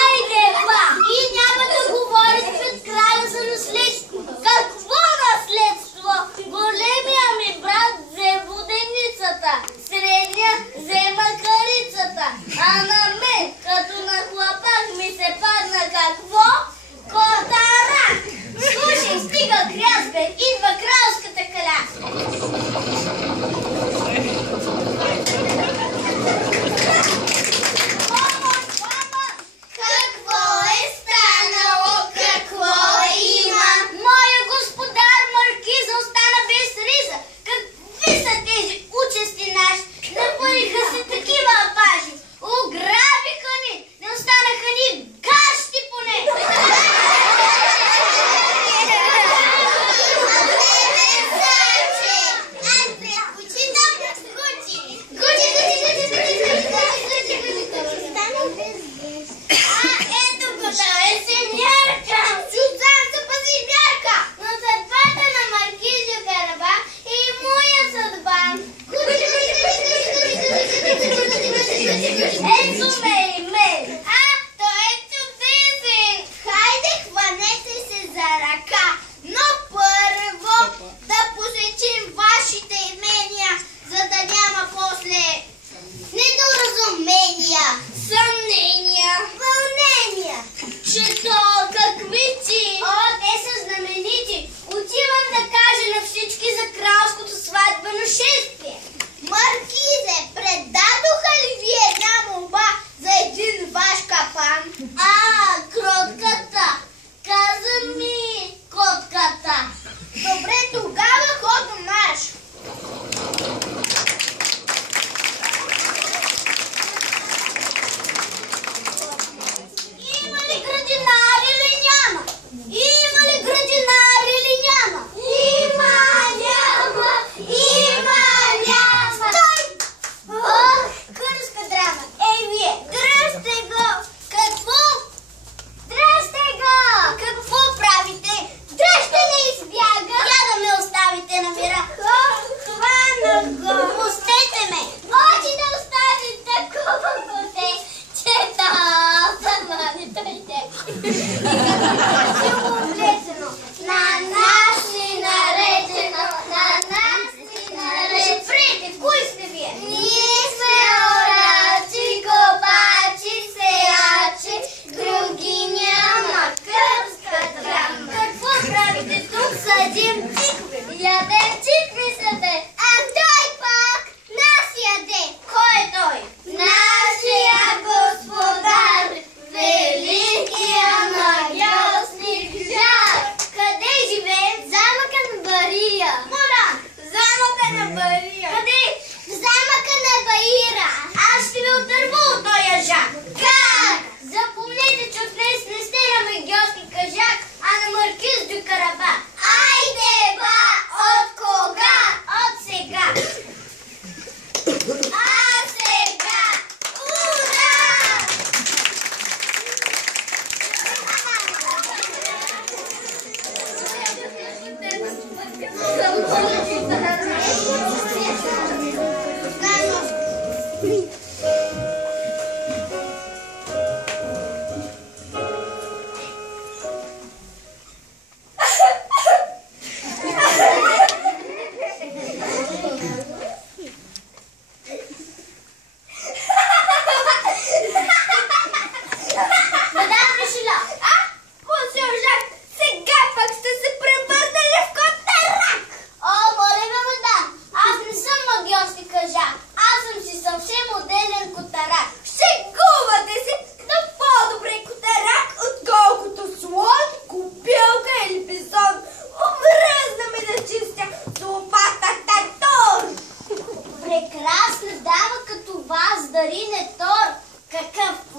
Айде, ба! И няма да говориш пред краля за наследство.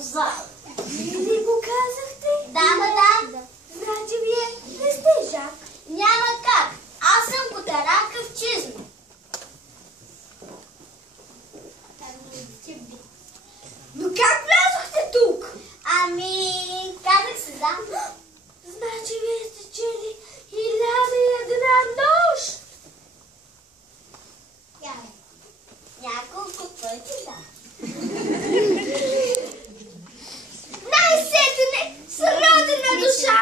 коза. Не го казахте? Да. Значи вие не сте Жак. Няма как. Аз съм котарака в чизма. Но как влязохте тук? Ами, казах се да. Значи вие сте чели 1001 нощ. Няколко пъти да. Най-сетне с родена душа.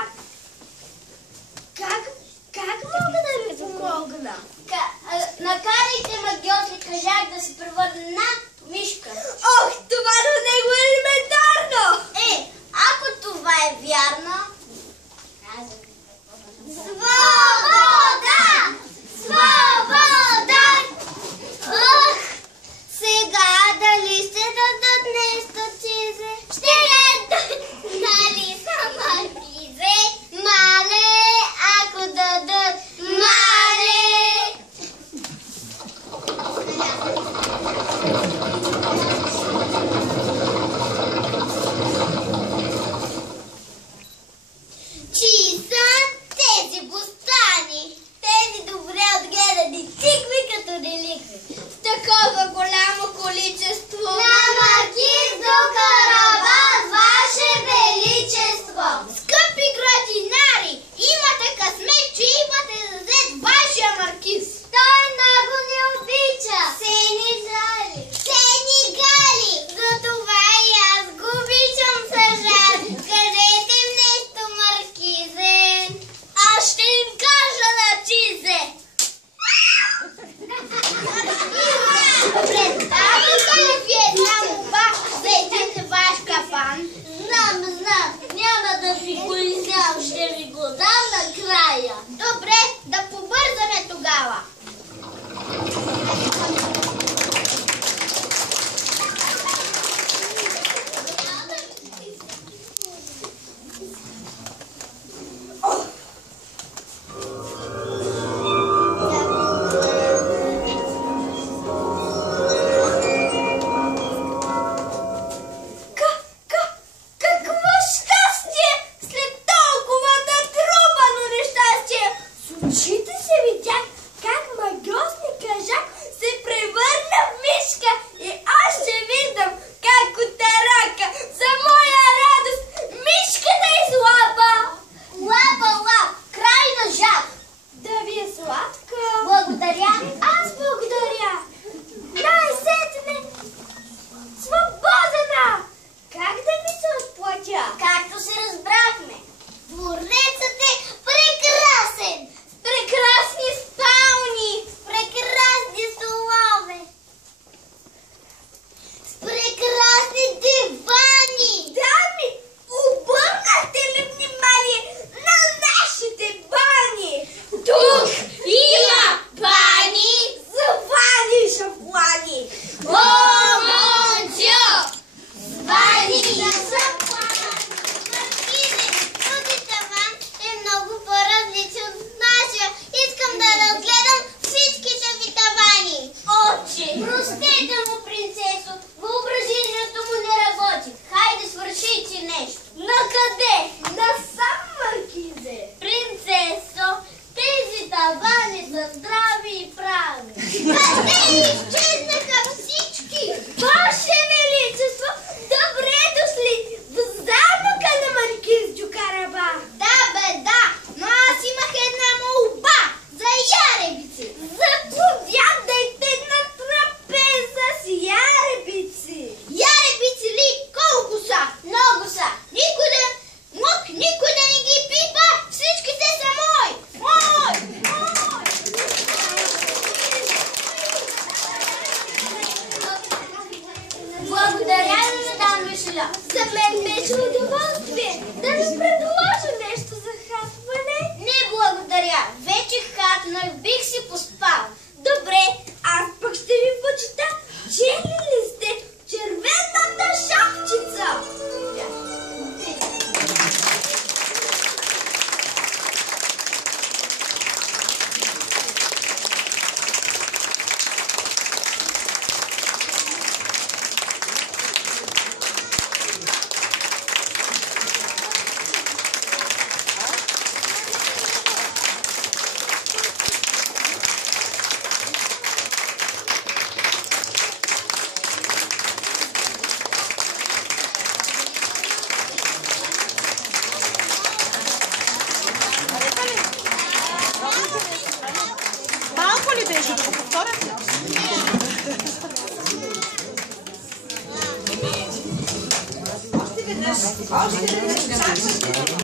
Как мога да ви помогна? Накарайте магиотли кажак да се превърне на мишка. Ох, това до него е елементарно! Ако това е вярно... Свобода! Ох! Сега дали ще дадат нещо, чизе? Ще дадат! Нали са маркизе? Мале! Ако дадат! Мале! Чии са тези бостани? Тези добре отгледани цикви като реликви. В такова голямо количество. На маркиз до Карабас, ваше величество! Скъпи градинари, имате късмет, че имате да взет вашия маркиз. Той много не обича. Сенегали. Затова и аз го обичам, съжар. Кажете им нещо, маркизе. Аз ще им кажа на чизе. Представете ли ви една молба за един ваш капан? Знам. Няма да ви го изям, ще ви го дам накрая. Добре, да побързаме тогава. Какво щастие! След толкова натрупано нещастие! С очите се видях как магиосник кажак се превърна в мишка и аз ще виждам как котарака за моя радост мишката излапа! Лап, крайна жаб. Да ви е сладка! Благодаря. Аз благодаря! Най-сетне свободена! Как да ми се отплатя? Както се разбрахме, дворецът е прекрасен, с прекрасни спални, с прекрасни столове, с прекрасни дивани. Дами, обърнахте ли внимание на нашите бани? Тук има бани за вани и шафлани! О, монсьо! Бани за шафлани! Маркизе, този таван е много по-различен от нашия. Искам да разгледам всичките ви тавани. Очи! Простете му, принцесо, въображението му не работи. Хайде, свършите нещо. На къде? Насам, маркизе! Принцесо, тези тавани са здрави и прави. Къде изчезнаха всички? Ваше величество, добре дошли в замъка на маркиз Джукараба. Да, но аз имах една молба за яребици. Заповядайте на трапеза с яребици. Яребици ли? Колко са? Много са. Никой да не ги пипа. Всичките са мои. Благодаря ви, мадам Мишеля. За мен беше удоволствие да ви предложа нещо за хапване. Не благодаря. Вече хапнах, бих си поспал. Добре, аз пък ще ви почита. Чели ли сте червената шапчица? Още веднъж